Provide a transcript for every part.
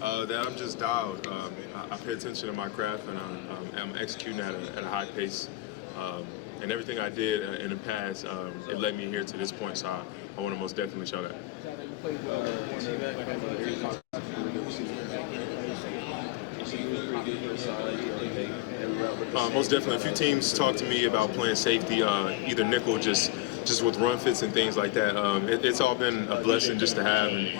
That I'm just dialed. I pay attention to my craft, and I'm executing at a high pace. And everything I did in the past, it led me here to this point. So I want to most definitely show that. Most definitely. A few teams talked to me about playing safety, either nickel, just with run fits and things like that. It's all been a blessing just to have. And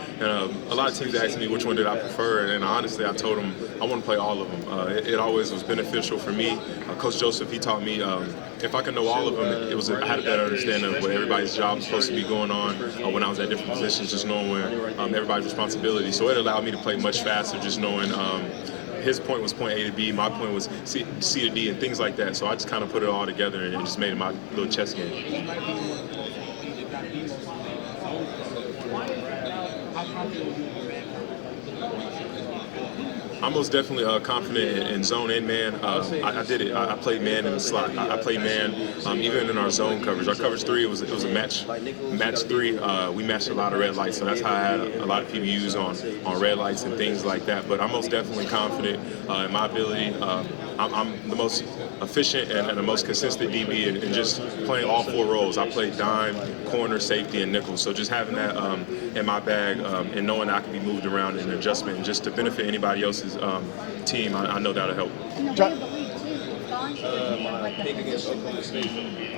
a lot of teams asked me which one did I prefer, and honestly, I told them I want to play all of them. It always was beneficial for me. Coach Joseph, he taught me if I could know all of them, I had a better understanding of what everybody's job was supposed to be going on when I was at different positions, just knowing everybody's responsibility. So it allowed me to play much faster, just knowing his point was point A to B, my point was C to D, and things like that. So I just kind of put it all together and just made it my little chess game. I'm most definitely confident in zone and man. I did it. I played man in the slot. I played man even in our zone coverage. Our coverage 3, it was a match 3. We matched a lot of red lights, so that's how I had a lot of people use on red lights and things like that. But I'm most definitely confident in my ability. I'm the most efficient and the most consistent DB in just playing all 4 roles. I played dime, corner, safety, and nickel. So just having that in my bag and knowing I can be moved around in adjustment and just to benefit anybody else's team, I know that'll help. My pick against Oklahoma State,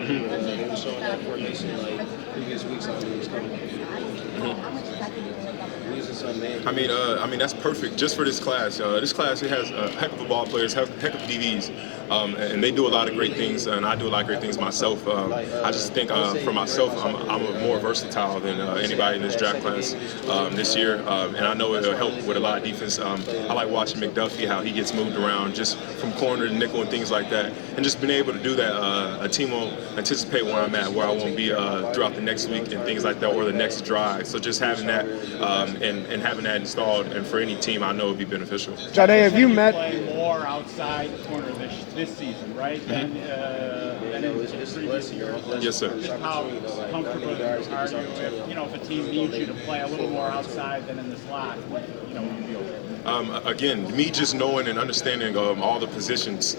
they were showing that formation like previous weeks on it was coming. I mean that's perfect just for this class. This class, it has a heck of ball players, heck of DBs, and they do a lot of great things, and I do a lot of great things myself. I just think for myself, I'm more versatile than anybody in this draft class this year, and I know it'll help with a lot of defense. I like watching McDuffie, how he gets moved around just from corner to nickel and things like that, and just being able to do that. A team won't anticipate where I'm at, where I won't be throughout the next week and things like that, or the next drive. So just having that and having that installed, and for any team, I know would be beneficial. Jahdae, have you met more outside corner this season, right? Than in previous years? Yes, sir. How comfortable are you if a team needs you to play a little more outside than in the slot? Would you be okay? Again, me just knowing and understanding all the positions,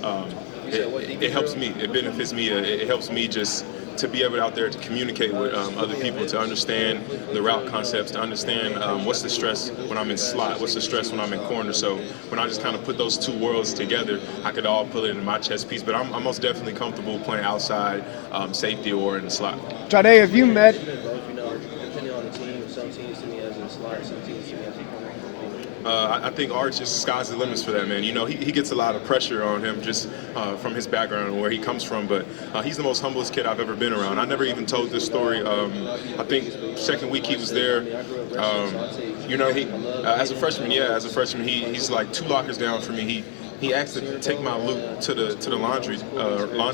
it helps me. It benefits me. It helps me just to be able out there to communicate with other people, to understand the route concepts, to understand what's the stress when I'm in slot, what's the stress when I'm in corner. So when I just kind of put those 2 worlds together, I could all put it in my chess piece. But I'm most definitely comfortable playing outside, safety, or in the slot. Jahdae, have you met Depending on the team, some teams see me as a slot, some teams see me as a corner. I think Arch is sky's the limits for that, man. He gets a lot of pressure on him just from his background and where he comes from, but he's the most humblest kid I've ever been around. I never even told this story. I think second week he was there. As a freshman, he's like 2 lockers down from me. He asked to take my loot to the laundry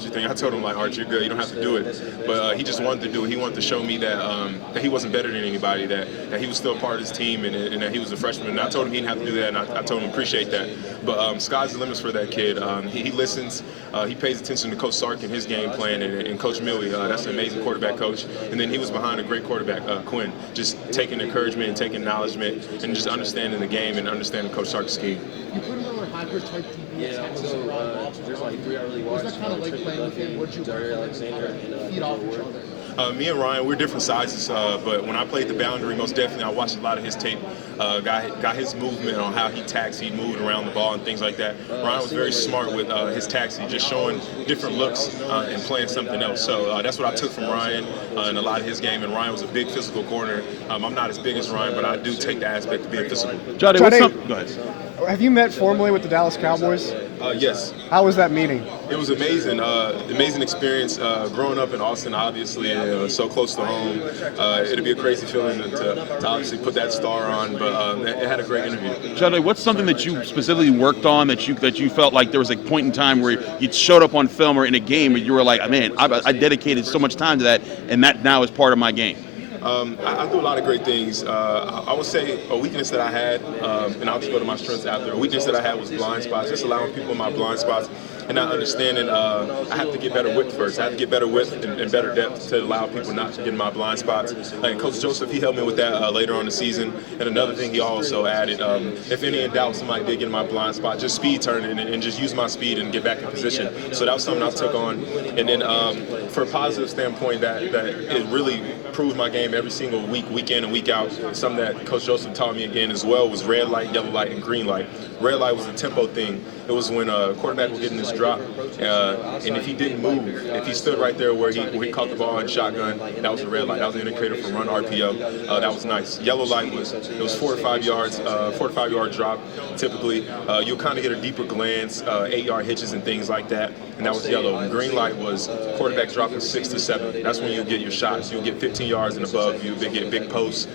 thing. I told him, like, Arch, you're good. You don't have to do it. But he just wanted to do it. He wanted to show me that he wasn't better than anybody, that he was still a part of his team, and that he was a freshman. And I told him he didn't have to do that, and I told him appreciate that. But sky's the limits for that kid. He listens. He pays attention to Coach Sark and his game plan, and Coach Millie. That's an amazing quarterback coach. And then he was behind a great quarterback, Quinn, just taking encouragement and taking acknowledgement and just understanding the game and understanding Coach Sark's scheme. You put him over hybrid type team. Yeah, there's like 3 I really watch. Was that kind of like playing with him? What'd you feed off each other? Me and Ryan, we're different sizes, but when I played the boundary, most definitely I watched a lot of his tape, got his movement on how he taxied, moved around the ball and things like that. Ryan was very smart with his taxi, just showing different looks and playing something else. So that's what I took from Ryan and a lot of his game, and Ryan was a big physical corner. I'm not as big as Ryan, but I do take the aspect of being physical. Jahdae, Go ahead. have you met formally with the Dallas Cowboys? Yes. How was that meeting? It was amazing. Amazing experience. Growing up in Austin, obviously, so close to home. It'd be a crazy feeling to obviously put that star on, but it had a great interview. Jahdae, what's something that you specifically worked on that you felt like there was a point in time where you showed up on film or in a game and you were like, man, I dedicated so much time to that, and that now is part of my game? I do a lot of great things. I would say a weakness that I had, and I'll just go to my strengths after. A weakness that I had was blind spots, just allowing people in my blind spots and not understanding I have to get better width first. I have to get better width and better depth to allow people not to get in my blind spots. And Coach Joseph, he helped me with that later on in the season. And another thing he also added, if any in doubt somebody did get in my blind spot, just speed turning and just use my speed and get back in position. So that was something I took on. And then for a positive standpoint, that it really proved my game every single week in and week out. Something that Coach Joseph taught me again as well was red light, yellow light, and green light. Red light was a tempo thing. It was when a quarterback was getting this drop, and if he didn't move, if he stood right there where he caught the ball in shotgun, that was a red light. That was an indicator for run RPO. That was nice. Yellow light was 4 to 5 yards, 4 to 5 yard drop. Typically, you'll kind of get a deeper glance, 8-yard hitches and things like that. And that was yellow. And green light was quarterback dropping 6 to 7. That's when you get your shots. You'll get 15 yards and above. You get big posts,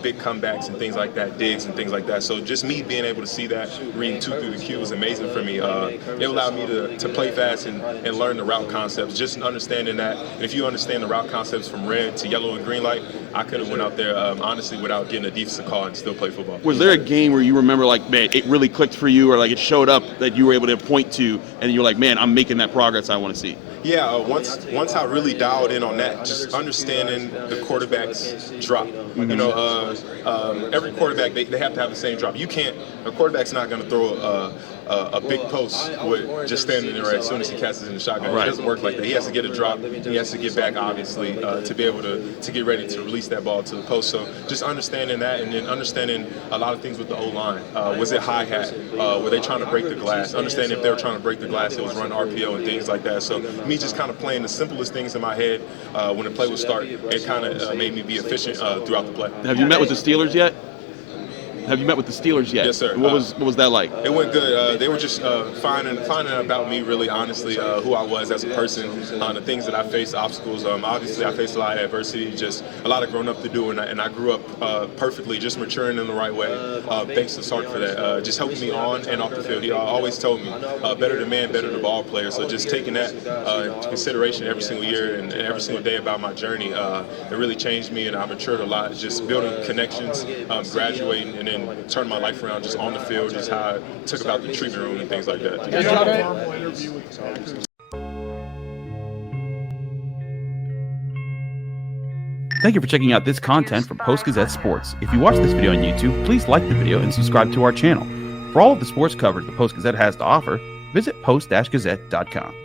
big comebacks and things like that, digs and things like that. So just me being able to see that, reading 2 through the cue was amazing for me. It allowed me to play fast and learn the route concepts. Just understanding that, and if you understand the route concepts from red to yellow and green light, I could have went out there honestly without getting a defensive call and still play football. Was there a game where you remember, like, man, it really clicked for you, or like it showed up that you were able to point to, and you're like, man, I'm making that progress I want to see? Yeah, once I really dialed in on that, just understanding the quarterback's drop. Mm-hmm. You know, every quarterback, they have to have the same drop. A quarterback's not going to throw a big post with just standing there as soon as he catches in the shotgun. Right. It doesn't work like that. He has to get a drop, and he has to get back, obviously, to be able to get ready to release that ball to the post. So just understanding that, and then understanding a lot of things with the O-line. Was it hi-hat? Were they trying to break the glass? Understanding if they were trying to break the glass, it was run RPO and things like that. So me just kind of playing the simplest things in my head when the play would start, it kind of made me be efficient throughout the play. Have you met with the Steelers yet? Yes, sir. What was that like? It went good. They were just finding about me, really, honestly, who I was as a person, the things that I faced, obstacles. Obviously, I faced a lot of adversity, just a lot of growing up to do, and I grew up perfectly, just maturing in the right way. Thanks to Sark for that. Just helping me on and off the field. He always told me, better the man, better the ball player. So just taking that into consideration every single year and every single day about my journey, it really changed me, and I matured a lot. Just building connections, graduating, and then turn my life around just on the field, just how I took about the treatment room and things like that. Thank you for checking out this content from Post-Gazette Sports. If you watch this video on YouTube, please like the video and subscribe to our channel. For all of the sports coverage the Post-Gazette has to offer, visit post-gazette.com.